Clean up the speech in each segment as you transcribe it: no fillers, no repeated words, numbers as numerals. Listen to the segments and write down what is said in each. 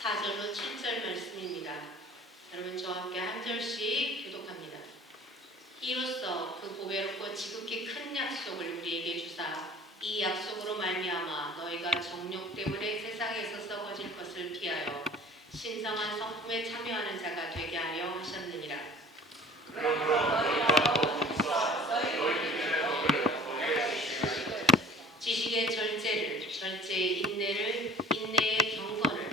4절로 7절 말씀입니다. 여러분 저와 함께 한 절씩 교독합니다. 이로써 그 보배롭고 지극히 큰 약속을 우리에게 주사 이 약속으로 말미암아 너희가 정욕 때문에 세상에서 썩어질 것을 피하여 신성한 성품에 참여하는 자가 되게 하려 하셨느니라. 지식의 절제를, 절제의 인내를, 인내의 경건을,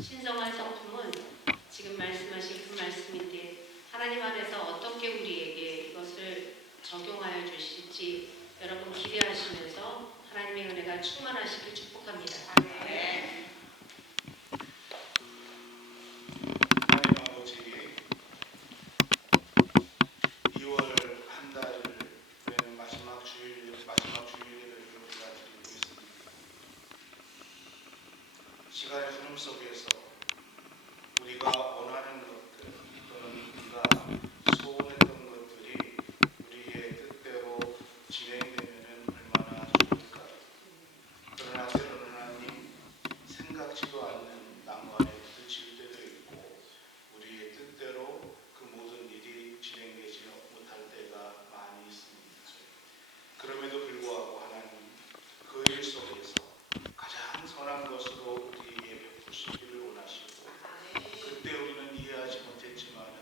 신성한 성품은 지금 말씀하신 그 말씀인데 하나님 안에서 어떻게 우리에게 이것을 적용하여 주실지 여러분 기대하시면서 하나님의 은혜가 충만하시길 축복합니다. 하나님 아버지, 2월 한 달을 되는 마지막 주일을 우리가 드리고 있습니다. 시간의 흐름 속에서 우리가 원하는 것들 또는 우리가 소원했던 것들이 우리의 뜻대로 진행되면 얼마나 좋을까요? 그러나 때로는 하나님 생각지도 않는 난관에 부딪힐 때도 있고 우리의 뜻대로 그 모든 일이 진행되지 못할 때가 많이 있습니다. 그럼에도 불구하고 하나님 그 일 속에서 가장 선한 것으로 우리에게 베푸시기를 원하시고 그때 우리는 이해하지 못했지만은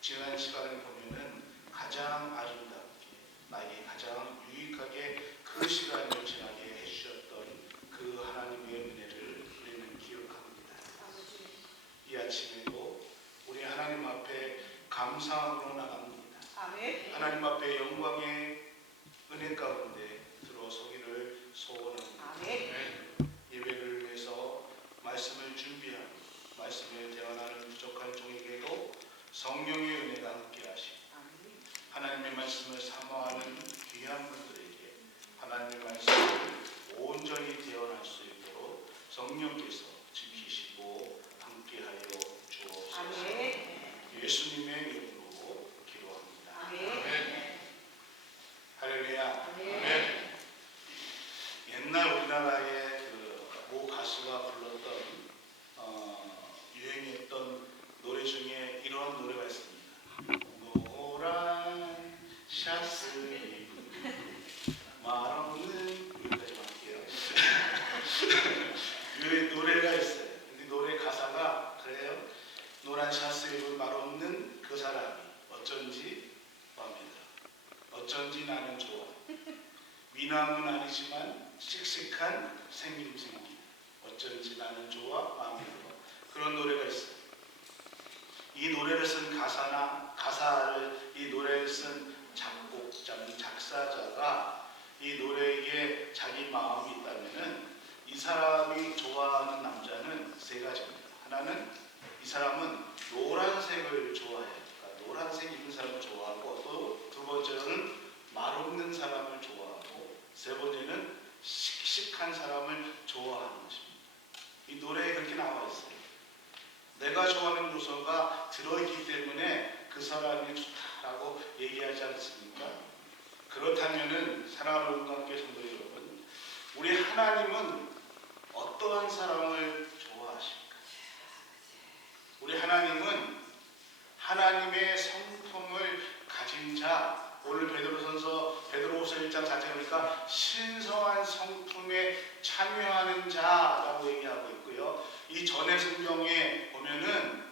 지난 시간을 보면은 가장 아름답게 나에게 가장 유익하게 그 시간을 지나게 해주셨던 그 하나님의 은혜를 우리는 기억합니다. 이 아침에도 우리 하나님 앞에 감사함으로 나갑니다. 하나님 앞에 영광의 은혜 가운데 들어서기를 소원합니다. 예배를 위해서 말씀을 준비하고 말씀을 대언하는 부족한 종에게도 성령의 은혜가 함께하시고 하나님의 말씀을 사모하는 귀한 분들에게 하나님의 말씀을 온전히 대언할 수 있도록 성령께서 지키시고 함께하여 주옵소서. 예수님의 이름으로 기도합니다. 할렐루야. 옛날 우리나라의 모 가수가 불렀던 유행했던 노래 중에 이런 노래가 있습니다. 노란 샤스 입은 말없는 여기까지 할게요. 이 노래가 있어요. 근데 노래 가사가 그래요. 노란 샤스 입은 말없는 그 사람이 어쩐지 맙니다. 어쩐지 나는 좋아. 미남은 아니지만 씩씩한 생김생김. 어쩐지 나는 좋아 마음이 들어. 그런 노래가 있어요. 이 노래를 쓴 이 노래를 쓴 작사자가 이 노래에 자기 마음이 있다면은 이 사람이 좋아하는 남자는 세 가지입니다. 하나는 이 사람은 노란색을 좋아해요. 그러니까 노란색 입은 사람을 좋아하고 또 두 번째로는 말 없는 사람을 좋아하고 세 번째는 씩씩한 사람을 좋아하는 것입니다. 이 노래에 그렇게 나와 있어요. 내가 좋아하는 요소가 들어있기 때문에 그 사람이 좋다라고 얘기하지 않습니까? 그렇다면은 사랑하는 우리 성도 여러분, 우리 하나님은 어떠한 사람을 좋아하십니까? 우리 하나님은 하나님의 성품을 가진 자, 오늘 베드로후서 1장 4절 보니까 신성한 성품에 참여하는 자라고 얘기하고 있고요. 이 전의 성경에 보면은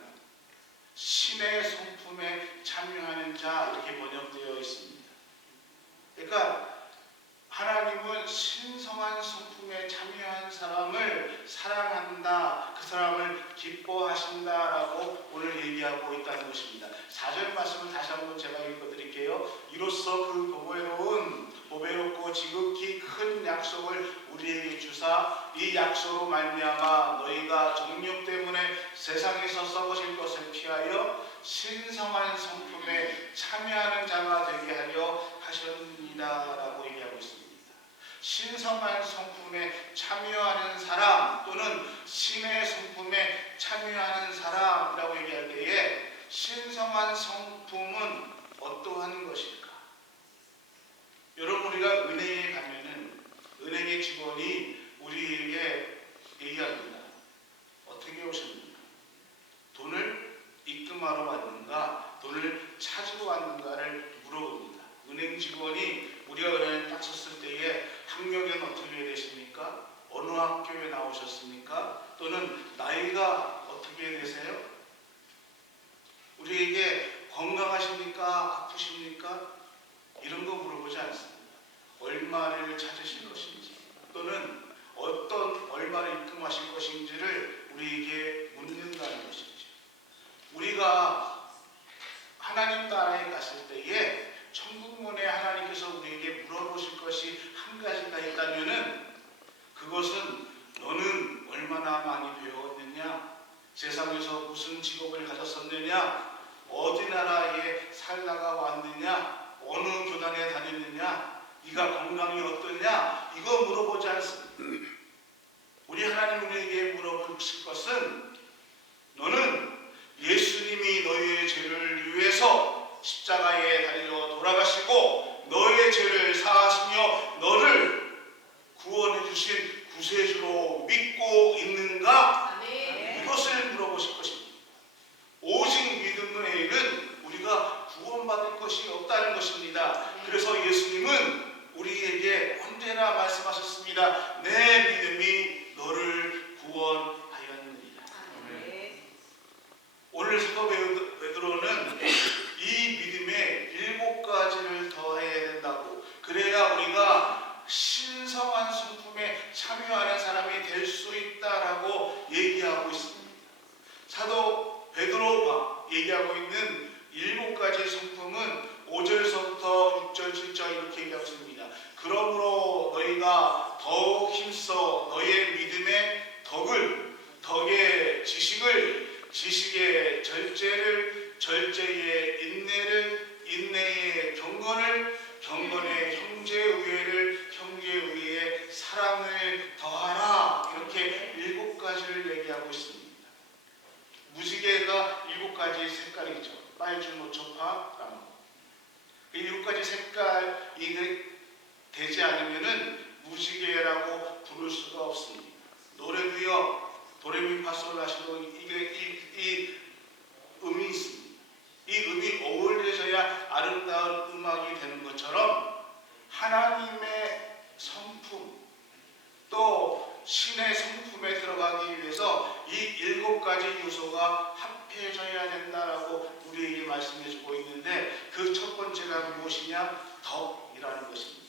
신의 성품에 참여하는 자 이렇게 번역되어 있습니다. 그러니까 하나님은 신성한 성품에 참여한 사람을 사랑한다, 그 사람을 기뻐하신다라고 오늘 얘기하고 있다는 것입니다. 4절 말씀을 다시 한번 제가 읽어드릴게요. 이로써 그 보배롭고 지극히 큰 약속을 우리에게 주사 이 약속으로 말미암아 너희가 정욕 때문에 세상에서 썩어질 것을 피하여 신성한 성품에 참여하는 자가 되게 하려 하셨습니다라고 얘기하고 있습니다. 신성한 성품에 참여하는 사람 또는 신의 성품에 참여하는 사람이라고 얘기할 때에 신성한 성품은 어떠한 것일까? 여러분 우리가 은혜에 가면은 직원이 우리에게 얘기합니다. 어떻게 오셨는가? 돈을 입금하러 왔는가? 돈을 찾으러 왔는가를 물어봅니다. 은행 직원이 우리가 은행에 딱 섰을 때에 학력은 어떻게 되십니까? 어느 학교에 나오셨습니까? 또는 나이가 어떻게 되세요? 우리에게 건강하십니까? 아프십니까? 이런 거 물어보지 않습니다. 얼마를 찾으실 것인지 또는 어떤 얼마를 입금하실 것인지를 우리에게 묻는다는 것이죠. 우리가 하나님 나라에 갔을 때에 천국문에 하나님께서 우리에게 물어보실 것이 한 가지가 있다면은 그것은 너는 얼마나 많이 배웠느냐? 세상에서 무슨 직업을 가졌었느냐? 어디 나라에 살다가 왔느냐? 어느 교단에 다녔느냐? 네가 건강이 어떠냐? 이거 물어보지 않습니다. 우리 하나님 우리에게 물어보실 것은 너는 예수님이 너희의 죄를 위해서 십자가에 달려 돌아가시고 너희의 죄를 사하시며 너를 구원해 주신 구세주로 믿고 있는가? 아멘. 이것을 물어보실 것입니다. 오직 믿음 외에는 우리가 구원받을 것이 없다는 것입니다. 그래서 예수님은 우리에게 언제나 말씀하셨습니다. 내 믿음이 너를 구원하였느니라. 오늘 사도 베드로는 이 믿음에 7가지를 더해야 된다고, 그래야 우리가 신성한 성품에 참여하는 사람이 될 수 있다라고 얘기하고 있습니다. 사도 베드로가 얘기하고 있는 7가지 성품은 5절서부터 6절, 7절 이렇게 얘기하고 있습니다. 그러므로 너희가 더욱 힘써 너희의 믿음의 덕의 지식을, 지식의 절제를, 절제의 인내를, 인내의 경건을, 경건의 형제의회를, 형제의회의 사랑을 더하라. 이렇게 7가지를 얘기하고 있습니다. 무지개가 7가지 색깔이죠. 빨주노초파, 나무. 이 7가지 색깔이 되지 않으면은 무지개라고 부를 수가 없습니다. 노래도요, 도레미파솔라시도 이 음이 있습니다. 이 음이 어울려져야 아름다운 음악이 되는 것처럼 하나님의 성품 또 신의 성품에 들어가기 위해서 이 7가지 요소가 합해져야 된다라고 우리에게 말씀해주고 있는데 그 첫 번째가 무엇이냐? 덕이라는 것입니다.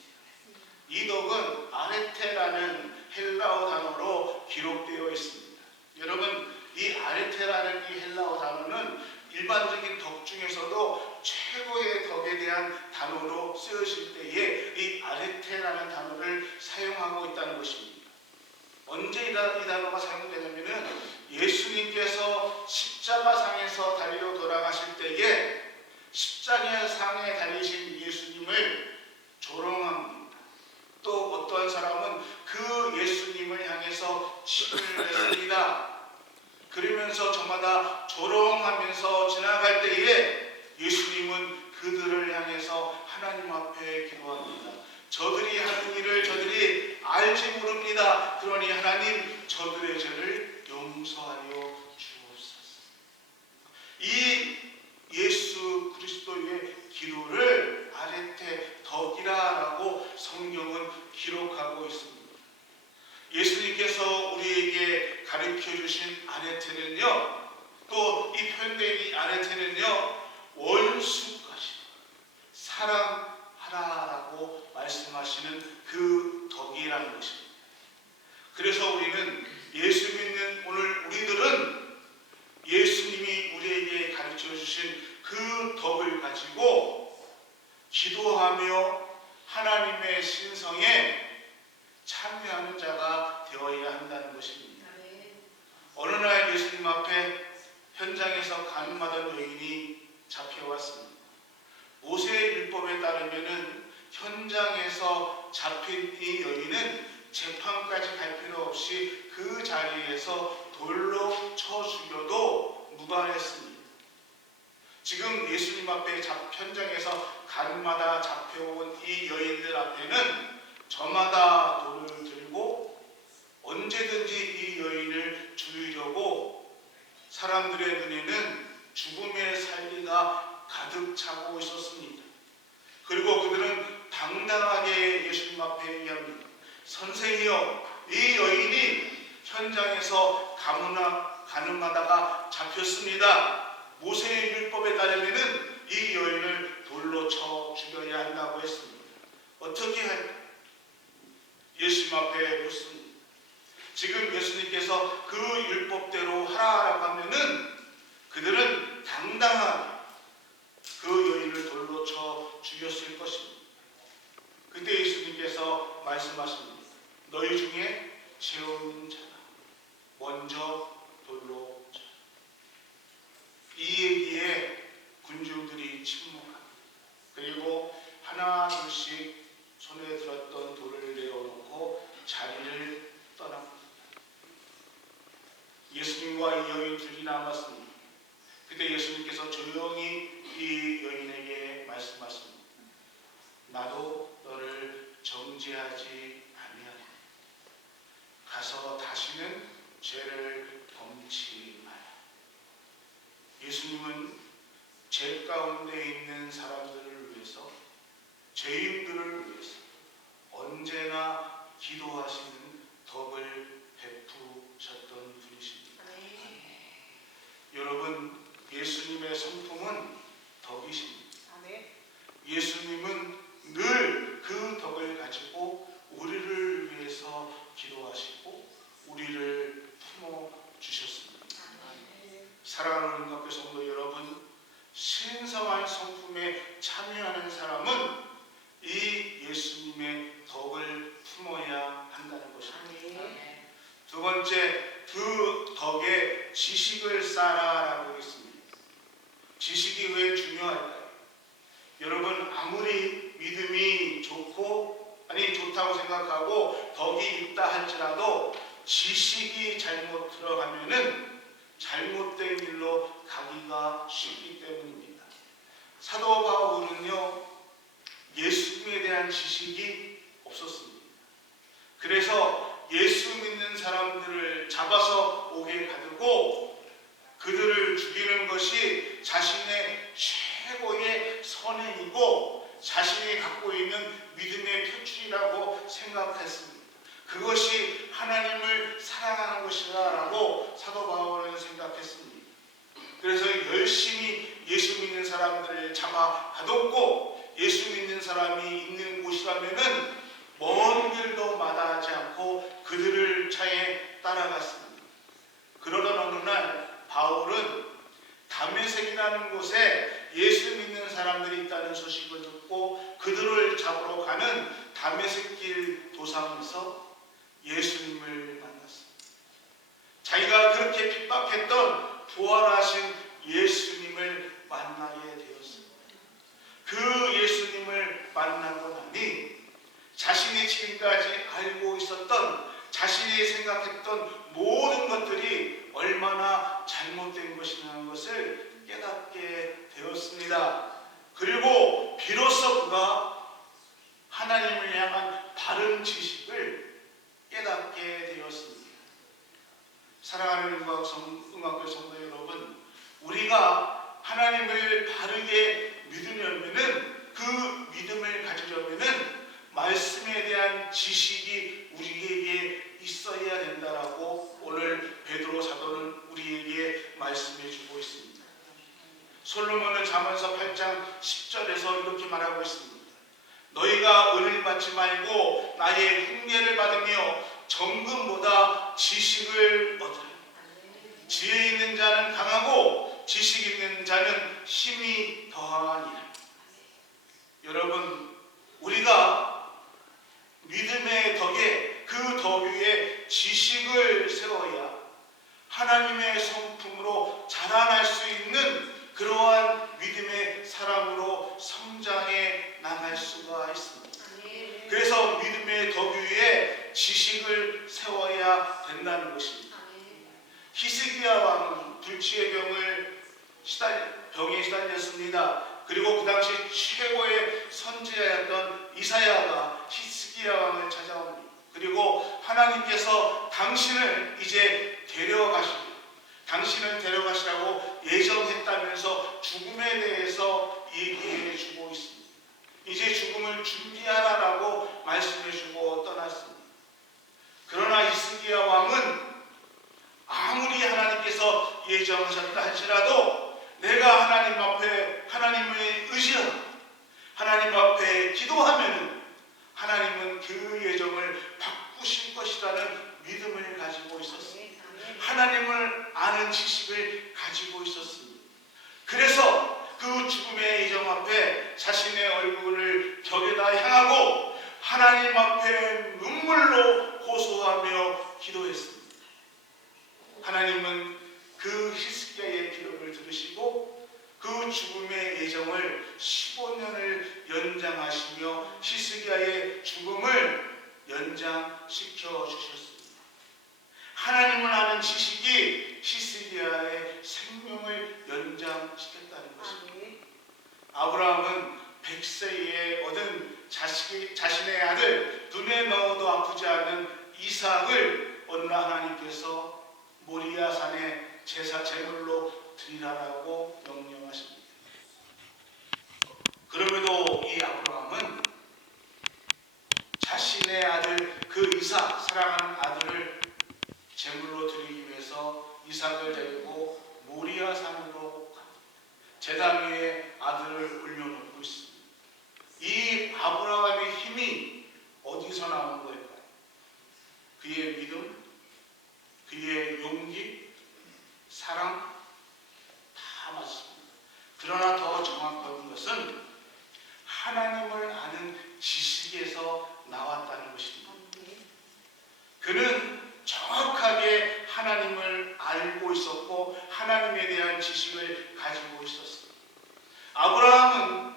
이 덕은 아레테라는 헬라어 단어로 기록되어 있습니다. 여러분, 이 아레테라는 이 헬라어 단어는 일반적인 덕 중에서도 최고의 덕에 대한 단어로 쓰여질 때에 이 아레테라는 단어를 사용하고 있다는 것입니다. 언제 이 단어가 사용되냐면은 예수님께서 십자가상에서 달려 돌아가실 때에 십자가상에 달리신 예수님을 조롱합니다. 또 어떤 사람은 그 예수님을 향해서 침을 냈습니다. 그러면서 저마다 조롱하면서 지나갈 때에 예수님은 그들을 향해서 하나님 앞에 기도합니다. 저들이 하는 일을 저들이 알지 모릅니다. 그러니 하나님 저들의 죄를 용서하여 주옵소서. 이 예수 그리스도의 기도를 아레테 덕이라고 성경은 기록하고 있습니다. 예수님께서 우리에게 가르쳐 주신 아레테는요, 또 이 표현된 이 아레테는요, 원수까지 사랑하라라고 말씀하시는 그 덕이라는 것입니다. 그래서 우리는 예수 믿는 오늘 우리들은 예수님이 우리에게 가르쳐 주신 그 덕을 가지고 기도하며 하나님의 신성에 참여하는 자가 되어야 한다는 것입니다. 어느 날 예수님 앞에 현장에서 가늠하던 여인이 잡혀왔습니다. 모세의 율법에 따르면은 현장에서 잡힌 이 여인은 재판까지 갈 필요 없이 그 자리에서 돌로 쳐 죽여도 무관했습니다. 지금 예수님 앞에 현장에서 가늠하다 잡혀온 이 여인들 앞에는 저마다 돌을 들고 언제든지 이 여인을 죽이려고 사람들의 눈에는 죽음의 살기가 가득 차고 있었습니다. 그리고 그들은 당당하게 예수님 앞에 얘기합니다. 선생이여, 이 여인이 현장에서 가늠하다가 잡혔습니다. 모세의 율법에 따르면 이 여인을 돌로 쳐 죽여야 한다고 했습니다. 어떻게 할까? 예수님 앞에 묻습니다. 지금 예수님께서 그 율법대로 하라라고 하면은 그들은 당당하게 그 여인을 돌로 쳐 죽였을 것입니다. 그때 예수님께서 말씀하십니다. 너희 중에 죄 없는 자가 먼저 돌로 쳐. 이 얘기에 군중들이 침묵합니다. 그리고 하나 둘씩 손에 들었던 돌을 내어놓고 자리를 떠납니다. 예수님과 이 여인 둘이 남았습니다. 그때 예수님께서 조용히 이 여인에게 말씀하십니다. 나도 너를 정죄하지 아니하리라. 가서 다시는 죄를 범치 마라. 예수님은 죄 가운데 있는 사람들을 위해서, 죄인들을 위해서 언제나 기도하시는 덕을 베푸셨던 분이십니다. 여러분, 예수님의 성품은 덕이십니다. 예수님은 늘 그 덕을 가지고 우리를 위해서 기도하시고 우리를 품어주셨습니다. 사랑하는 은각교 성도 여러분, 신성한 성품에 참여하는 사람은 이 예수님의 덕을 품어야 한다는 것입니다. 두 번째, 그 덕에 지식을 쌓아라라고 했습니다. 지식이 왜 중요할까요? 여러분, 아무리 믿음이 좋다고 생각하고 덕이 있다 할지라도 지식이 잘못 들어가면은 잘못된 길로 가기가 쉽기 때문입니다. 사도 바울은요, 예수님에 대한 지식이 없었습니다. 그래서 예수 믿는 사람들을 잡아서 옥에 가두고 그들을 죽이는 것이 자신의 최고의 선행이고 자신이 갖고 있는 믿음의 표출이라고 생각했습니다. 그것이 하나님을 사랑하는 것이라고 사도 바울은 생각했습니다. 그래서 열심히 예수 믿는 사람들을 잡아 가뒀고, 예수 믿는 사람이 있는 곳이라면은 먼 길도 마다하지 않고 그들을 차에 따라갔습니다. 그러던 어느 날 바울은 다메섹이라는 곳에 예수 믿는 사람들이 있다는 소식을 듣고 그들을 잡으러 가는 다메섹길 도상에서 예수님을 만났습니다. 자기가 그렇게 핍박했던 부활하신 예수님을 만나게 되었습니다. 그 예수님을 만나고 나니 자신이 지금까지 알고 있었던, 자신이 생각했던 모든 것들이 얼마나 잘못된 것이라는 것을 깨닫게 되었습니다. 그리고 비로소 그가 하나님을 향한 바른 지식을 깨닫게 되었습니다. 사랑하는 응학교 성도 여러분, 우리가 하나님을 바르게 믿으려면은, 그 믿음을 가지려면은 말씀에 대한 지식이 우리에게 있어야 된다라고 오늘 베드로 사도는 우리에게 말씀해 주고 있습니다. 솔로몬은 잠언서 8장 10절에서 이렇게 말하고 있습니다. 너희가 은을 받지 말고 나의 흉내를 받으며 정금보다 지식을 얻으라. 지혜 있는 자는 강하고 지식 있는 자는 힘이 더하니라. 여러분, 우리가 믿음의 덕에 그 덕 위에 지식을 세워야 하나님의 성품으로 자라날 수 있는 그러한 믿음의 사람으로 성장해 나갈 수가 있습니다. 그래서 믿음의 덕 위에 지식을 세워야 된다는 것입니다. 히스기야 왕은 불치의 병에 시달렸습니다. 그리고 그 당시 최고의 선지자였던 이사야가 히스기야 왕을 찾아옵니다. 그리고 하나님께서 당신을 이제 데려가시고 당신을 데려가시라고 예정했다면서 죽음에 대해서 얘기해 주고 있습니다. 이제 죽음을 준비하라라고 말씀해 주고 떠났습니다. 그러나 히스기야 왕은 아무리 하나님께서 예정하셨다 할지라도 내가 하나님 앞에 하나님을 의지하고 하나님 앞에 기도하면 하나님은 그 예정을 바꾸실 것이라는 믿음을 가지고 있었습니다. 하나님을 아는 지식을 가지고 있었습니다. 그래서 그 죽음의 예정 앞에 자신의 얼굴을 벽에다 향하고 하나님 앞에 눈물로 호소하며 기도했습니다. 하나님은 그 히스기야의 기도를 들으시고 그 죽음의 예정을 15년을 연장하시며 히스기야의 죽음을 연장시켜 주셨습니다. 하나님을 아는 지식이 히스기야의 생명을 연장시켰다는 것입니다. 아브라함은 100세에 얻은 자신의 아들 눈에 넣어도 아프지 않은 이삭을 어느 날 하나님께서 모리아 산에 제물로 드리라고 명령하십니다. 그럼에도 이 아브라함은 자신의 아들 그 이삭 사랑하는 아들을 제물로 드리기 위해서 이삭을 데리고 모리아 산으로 제단 위에 아들을 올려놓고 있습니다. 이 아브라함의 힘이 어디서 나온 걸까요? 그의 믿음, 그의 용기, 사랑 다 맞습니다. 그러나 더 정확한 것은 하나님을 아는 지식에서 나왔다는 것입니다. 그는 정확하게 하나님을 알고 있었고 하나님에 대한 지식을 가지고 있었습니다. 아브라함은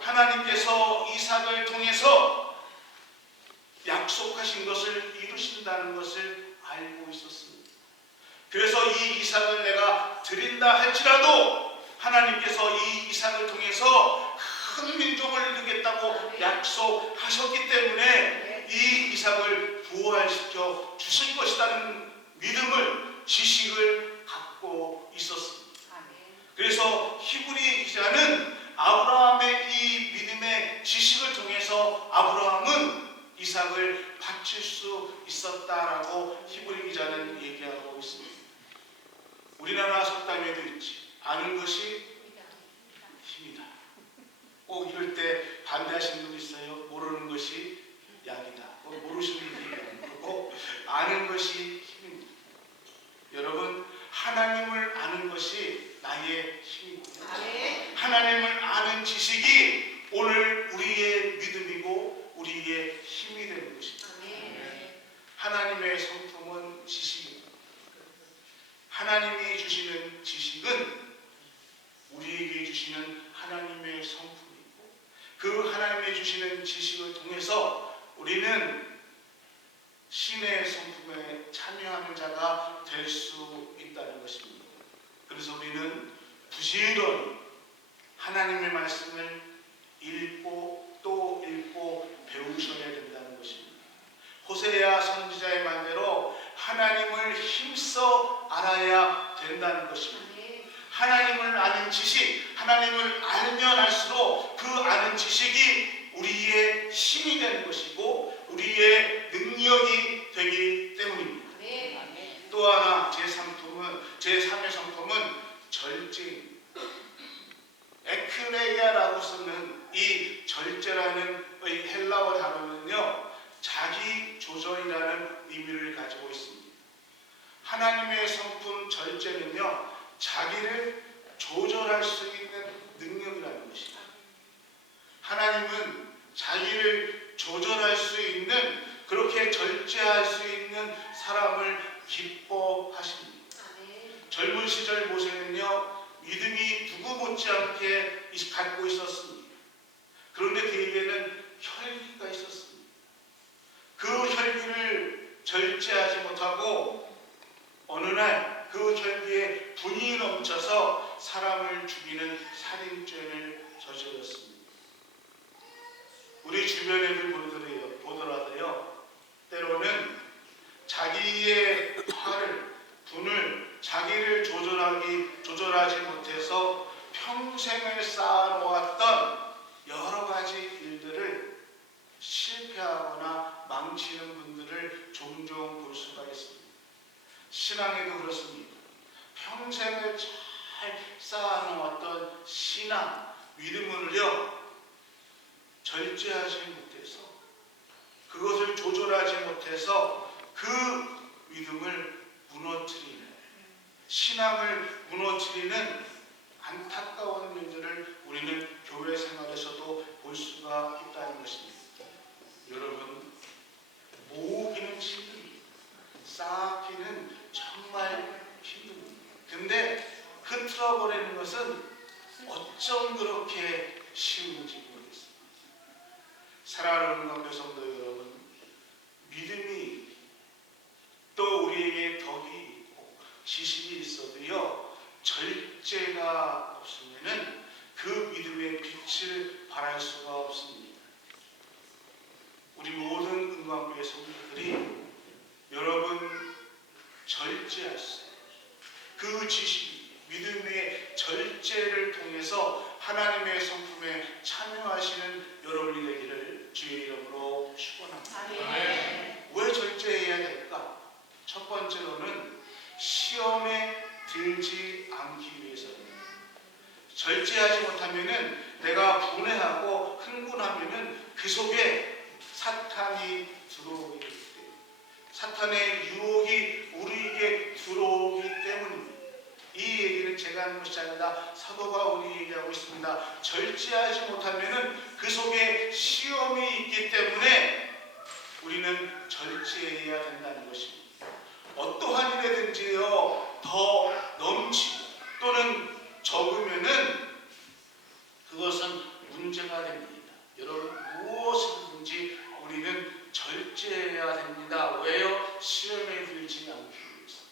하나님께서 이삭을 통해서 약속하신 것을 이루신다는 것을 알고 있었습니다. 그래서 이 이삭을 내가 드린다 할지라도 하나님께서 이 이삭을 통해서 큰 민족을 이루겠다고 약속하셨기 때문에 이 이삭을 부활시켜 주실 것이라는 믿음을, 지식을 갖고 있었습니다. 그래서 히브리 기자는 아브라함의 이 믿음의 지식을 통해서 아브라함은 이삭을 바칠 수 있었다라고 히브리 기자는 얘기하고 있습니다. 우리나라 속담에도 있지. 아는 것이 힘이다. 꼭 이럴 때 반대하시는 분 있어요. 모르는 것이 약이다. 모르시는 분이 아니고 아는 것이 힘입니다. 여러분, 하나님을 아는 것이 나의 힘이고 하나님을 아는 지식이 오늘 우리의 믿음이고 우리의 힘이 되는 것입니다. 하나님의 성품은 지식입니다. 하나님이 주시는 지식은 우리에게 주시는 하나님의 성품이고 그 하나님이 주시는 지식을 통해서 우리는 신의 성품에 참여하는 자가 될 수 있다는 것입니다. 그래서 우리는 부지런히 하나님의 말씀을 읽고 또 읽고 배우셔야 된다는 것입니다. 호세아 선지자의 말대로 하나님을 힘써 알아야 된다는 것입니다. 하나님을 아는 지식, 하나님을 알면 알수록 그 아는 지식이 우리의 힘이 되는 것이고 우리의 능력이 되기 때문입니다. 또 하나 제3의 성품은 절제입니다. 에크레이아라고 쓰는 이 절제라는 헬라어 단어는요, 자기 조절이라는 의미를 가지고 있습니다. 하나님의 성품 절제는요, 자기를 조절할 수 있는 능력이라는 것입니다. 하나님은 자기를 조절할 수 있는, 그렇게 절제할 수 있는 사람을 기뻐하십니다. 젊은 시절 모세는요, 믿음이 누구 못지않게 갖고 있었습니다. 그런데 그에게는 혈기가 있었습니다. 그 혈기를 절제하지 못하고 어느 날 그 혈기에 분이 넘쳐서 사람을 죽이는 살인죄를 저질렀습니다. 우리 주변 애들 보더라도요, 때로는 자기의 화를, 분을, 자기를 조절하지 못해서 평생을 쌓아놓았던 여러 가지 일들을 실패하거나 망치는 분들을 종종 볼 수가 있습니다. 신앙에도 그렇습니다. 평생을 잘 쌓아놓았던 신앙, 믿음을요, 절제하지 못해서, 그것을 조절하지 못해서 그 믿음을 무너뜨리는, 신앙을 무너뜨리는 안타까운 일들을 우리는 교회 생활에서도 볼 수가 있다는 것입니다. 여러분, 모으기는 힘듭니다. 쌓기는 정말 힘듭니다. 근데 흐트러버리는 것은 어쩜 그렇게 쉬운지 모르겠습니다. 사랑하는 은광교 성도 여러분, 믿음이 또 우리에게 덕이 있고 지식이 있어도요, 절제가 없으면은 그 믿음의 빛을 발할 수가 없습니다. 우리 모든 은광교의 성도들이 여러분 절제하세요. 그 지식, 믿음의 절제를 통해서 하나님의 성품에 참여하시는 여러분이 되기를 주의 이름으로 축원합니다. 왜 절제해야 될까? 첫 번째로는 시험에 들지 않기 위해서입니다. 절제하지 못하면은 내가 분해하고 흥분하면은 그 속에 사탄이 들어오기 때문에, 사탄의 유혹이 우리에게 들어오기 때문입니다. 이 얘기는 제가 하는 것이 아니라 사도 바울이 얘기하고 있습니다. 절제하지 못하면은 그 속에 시험이 있기 때문에 우리는 절제해야 된다는 것입니다. 어떠한 일이든지요, 더 넘치고 또는 적으면은 그것은 문제가 됩니다. 여러분, 무엇이든지 우리는 절제해야 됩니다. 왜요? 시험에 들지 않기 위해서.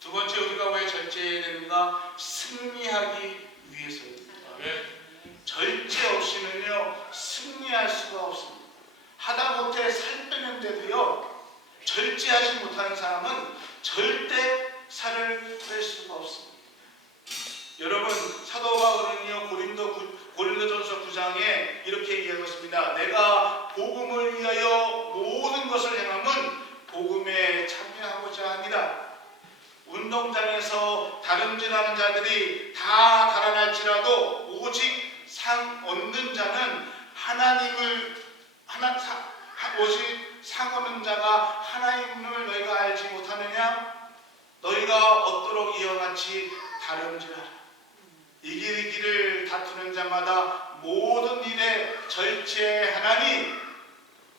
두 번째, 우리가 왜 절제해야 되는가? 승리하기 위해서입니다. 절제 없이는요, 승리할 수가 없습니다. 하다못해 살 빼는데도요, 절제하지 못하는 사람은 절대 살을 뺄 수가 없습니다. 여러분, 사도 바울은요, 고린도전서 9장에 이렇게 얘기하고 있습니다. 내가 복음을 위하여 모든 것을 행함은 복음에 참여하고자 합니다. 운동장에서 다름질하는 자들이 다 달아날지라도 오직 상 얻는 자는 오직 상 얻는 자가 하나님을 너희가 알지 못하느냐? 너희가 얻도록 이와 같이 다름질하라. 이기기를 다투는 자마다 모든 일에 절제하나니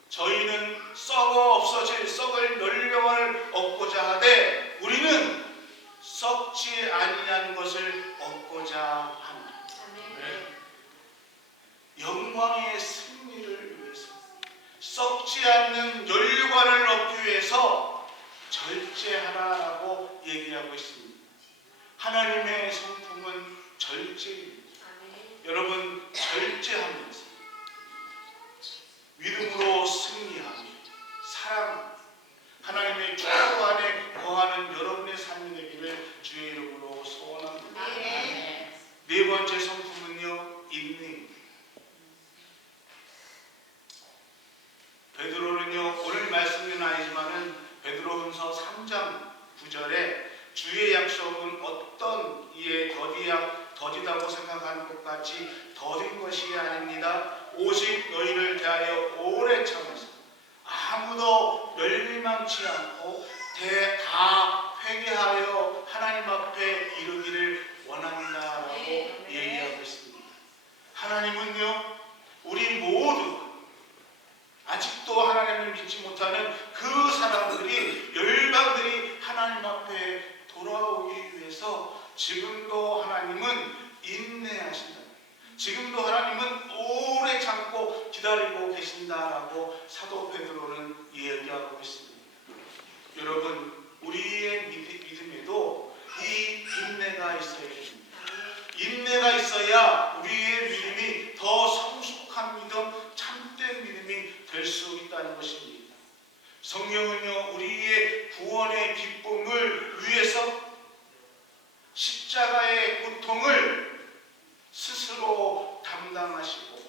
저희는 썩어 없어질 썩을 멸령을 얻고자 하되 우리는 썩지 아니하는 것을 얻고자 합니다. 영광의 승리를 위해서, 썩지 않는 열관을 얻기 위해서 절제하라라고 얘기하고 있습니다. 하나님의 성품은 절제입니다. 여러분, 절제하면서 믿음으로 승리하며 사랑, 하나님의 축복 안에 거하는 여러분의 삶이 되기를 주의 이름으로 소원합니다. 네 번째 성품은요, 인내입니다. 베드로는요, 오늘 말씀은 아니지만은 베드로전서 3장 9절에 주의 약속은 어떤 이에 더디다고 생각하는 것 같이 더딘 것이 아닙니다. 오직 너희를 대하여 오래 참으사 아무도 멸망치 않고 다 회개하여 하나님 앞에 이르기를 원한다라고 얘기하고 있습니다. 하나님은요, 우리 모두 아직도 하나님을 믿지 못하는 그 사람들이, 열방들이 하나님 앞에 돌아오기 위해서 지금도 하나님은 인내하신다. 지금도 하나님은 오래 참고 기다리고 계신다라고 사도 베드로는 이야기하고 있습니다. 여러분, 우리의 믿음에도 이 인내가 있어야 됩니다. 인내가 있어야 우리의 믿음이 더 성숙한 믿음, 참된 믿음이 될 수 있다는 것입니다. 성경은요, 우리의 구원의 기쁨을 위해서 십자가의 고통을 스스로 담당하시고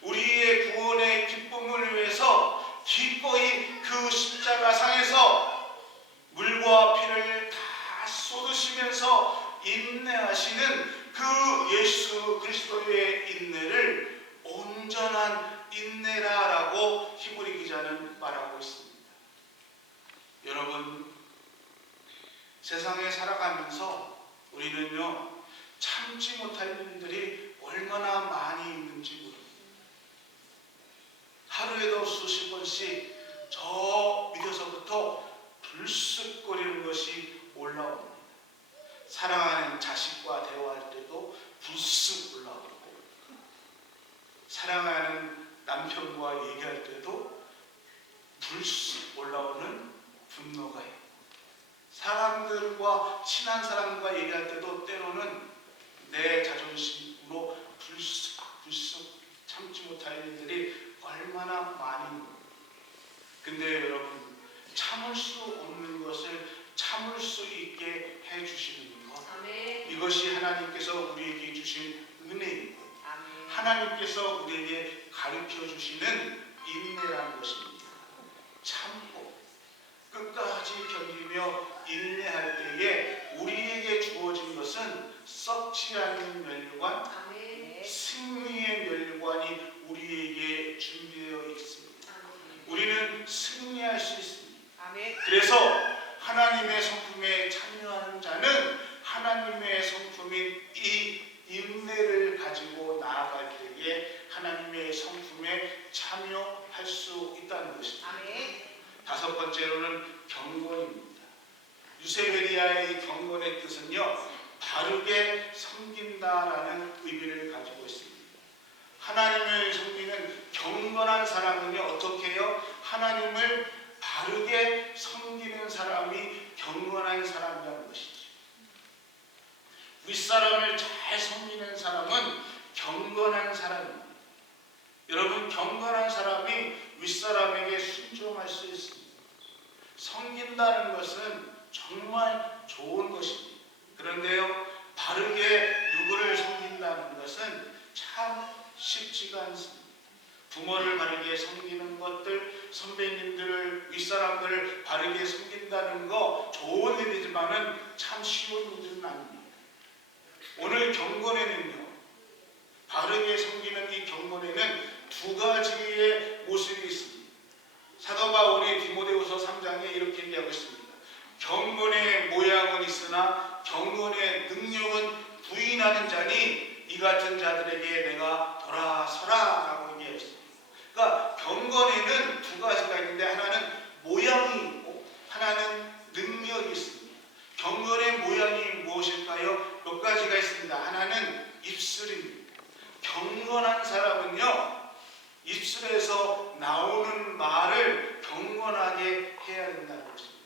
우리의 구원의 기쁨을 위해서 기꺼이 그 십자가상에서 물과 피를 다 쏟으시면서 인내하시는 그 예수 그리스도의 인내를 온전한 인내라라고 히브리 기자는 말하고 있습니다. 여러분, 세상에 살아가면서 우리는요, 참지 못할 일들이 얼마나 많이 있는지 모릅니다. 하루에도 수십 번씩 저 밑에서부터 불쑥거리는 것이 올라옵니다. 사랑하는 자식과 대화할 때도 불쑥 올라오고, 사랑하는 남편과 얘기할 때도 불쑥 올라오는 분노가 있고, 사람들과 친한 사람과 얘기할 때도 때로는 내 자존심으로 불쑥 참지 못할 일들이 얼마나 많이 있는가. 근데 여러분, 참을 수 없는 것을 참을 수 있게 해주시는 것, 이것이 하나님께서 우리에게 주신 은혜이고 하나님께서 우리에게 가르쳐 주시는 인내라는 것입니다. 참고 끝까지 견디며 인내할 때에 우리에게 주어진 것은 썩지 않는 멸관, 승리의 멸관이 우리에게 준비되어 있습니다. 우리는 승리할 수 있습니다. 그래서 하나님의 성품에 참여하는 자는 하나님의 성품인 이 인내를 가지고 나아갈 때에 하나님의 성품에 참여할 수 있다는 것입니다. 다섯 번째로는 경건입니다. 유세베리아의 이 경건의 뜻은요, 바르게 섬긴다라는 의미를 가지고 있습니다. 하나님을 섬기는 경건한 사람은요, 어떻게 해요? 하나님을 바르게 섬기는 사람이 경건한 사람이라는 것이죠. 윗사람을 잘 섬기는 사람은 경건한 사람입니다. 여러분, 경건한 사람이 윗사람에게 순종할 수 있습니다. 섬긴다는 것은 정말 좋은 것입니다. 그런데요, 바르게 누구를 섬긴다는 것은 참 쉽지가 않습니다. 부모를 바르게 섬기는 것들, 선배님들을, 윗사람들을 바르게 섬긴다는 거 좋은 일이지만은 참 쉬운 일은 아닙니다. 오늘 경건에는요, 바르게 섬기는 이 경건에는 두 가지의 모습이 있습니다. 사도 바울이 디모데후서 3장에 이렇게 얘기하고 있습니다. 경건의 모양은 있으나 경건의 능력은 부인하는 자니 이 같은 자들에게 내가 돌아서라 라고 얘기했습니다. 그러니까 경건에는 두 가지가 있는데 하나는 모양이 있고 하나는 능력이 있습니다. 경건의 모양이 무엇일까요? 몇 가지가 있습니다. 하나는 입술입니다. 경건한 사람은요, 입술에서 나오는 말을 경건하게 해야 된다는 것입니다.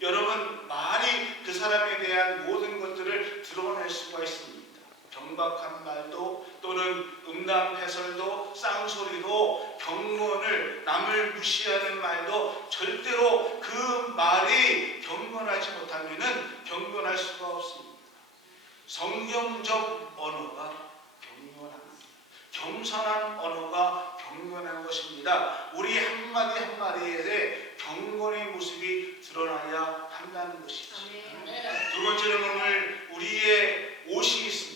여러분, 말이 그 사람에 대한 모든 것들을 드러낼 수가 있습니다. 경박한 말도 또는 음담패설도 쌍소리도 경건을, 남을 무시하는 말도 절대로 그 말이 경건하지 못하면은 경건할 수가 없습니다. 성경적 언어가 경건합니다. 겸손한 언어가 경건한 것입니다. 우리 한마디 한마디에 경건의 모습이 드러나야 한다는 것이죠. 두 번째는 오늘 우리의 옷이 있습니다.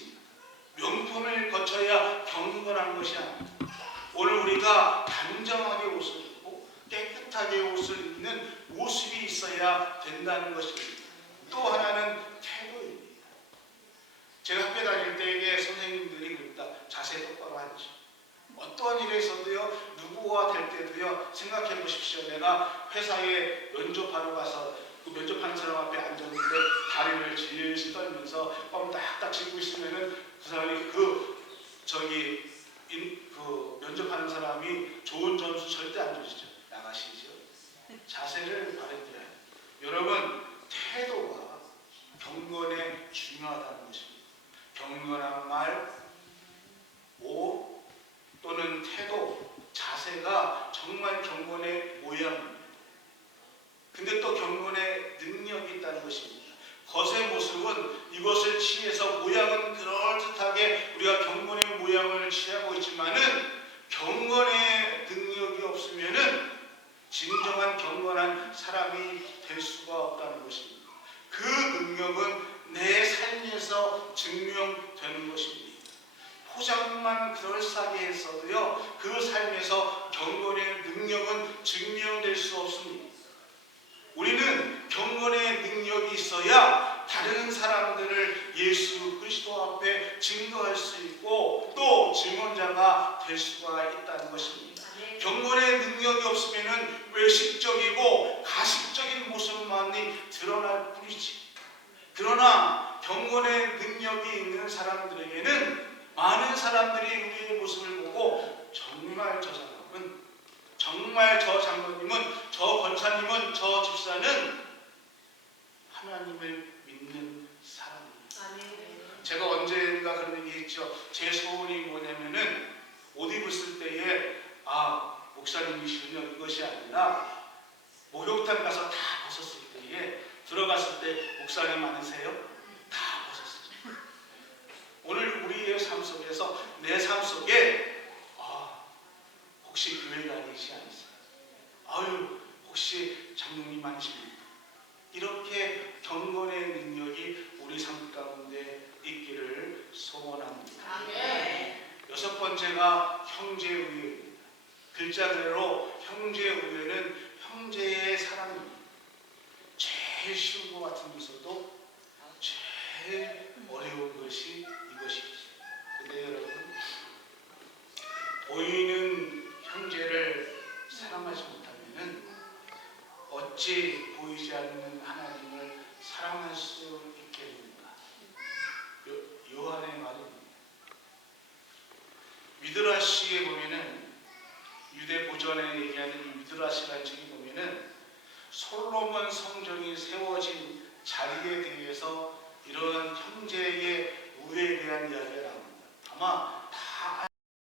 명품을 거쳐야 경건한 것이 아닙니다. 오늘 우리가 단정하게 옷을 입고 깨끗하게 옷을 입는 모습이 있어야 된다는 것입니다. 또 하나는 태도입니다. 제가 학교 다닐 때에 선생님들이 그랬다. 자세 똑바로 앉으. 어떠한 일에 있어도요, 누구와 될 때도요, 생각해 보십시오. 내가 회사에 면접하러 가서 그 면접하는 사람 앞에 앉았는데 다리를 질질 떨면서 뻥 딱딱 짚고 있으면은 그 사람이 면접하는 사람이 좋은 점수 절대 안 주시죠. 나가시죠. 자세를 바르게. 여러분, 태도가 경건에 중요하다는 것입니다. 경건한 말, 옷 또는 태도, 자세가 정말 경건의 모양입니다. 근데 또 경건의 능력이 있다는 것입니다. 겉의 모습은 이것을 취해서 모양은 그럴듯하게 우리가 경건의 모양을 취하고 있지만은 경건의 능력이 없으면은 진정한 경건한 사람이 될 수가 없다는 것입니다. 그 능력은 내 삶에서 증명되는 것입니다. 포장만 그럴싸하게 했어도요, 그 삶에서 경건의 능력은 증명될 수 없습니다. 우리는 경건의 능력이 있어야 다른 사람들을 예수 그리스도 앞에 증거할 수 있고 또 증언자가 될 수가 있다는 것입니다. 경건의 능력이 없으면 외식적이고 가식적인 모습만이 드러날 뿐이지. 그러나 경건의 능력이 있는 사람들에게는 많은 사람들이 우리의 모습을 보고 정말 저 사람은, 정말 저 장로님은, 저 권사님은, 저 집사는 하나님을 믿는 사람입니다. 제가 언젠가 그런 얘기 했죠. 제 소원이 뭐냐면은 옷 입었을 때에 목사님이시군요, 이것이 아니라 목욕탕 가서 다 벗었을 때에 들어갔을 때 목사님 아니세요? 다 벗었어요. 오늘 우리의 삶 속에서 내 삶 속에 혹시 교회 다니시 않으세요? 혹시 장로님 아니십니까? 이렇게 경건의 능력이 우리 삶 가운데 있기를 소원합니다. 여섯 번째가 형제의회입니다. 글자 그대로 형제의회는 형제의 사랑입니다. 제일 쉬운 것 같으면서도 제일 어려운 것이 이것이죠. 근데 여러분, 보이는 형제를 사랑하지 못하면은 어찌 보이지 않는 하나님을 사랑할 수 있겠는가? 요한의 말입니다. 미드라시에 보면은, 유대 고전에 얘기하는 이 미드라시라는 책에 보면은 솔로몬 성전이 세워진 자리에 대해서 이러한 형제의 우애에 대한 이야기가 나옵니다. 아마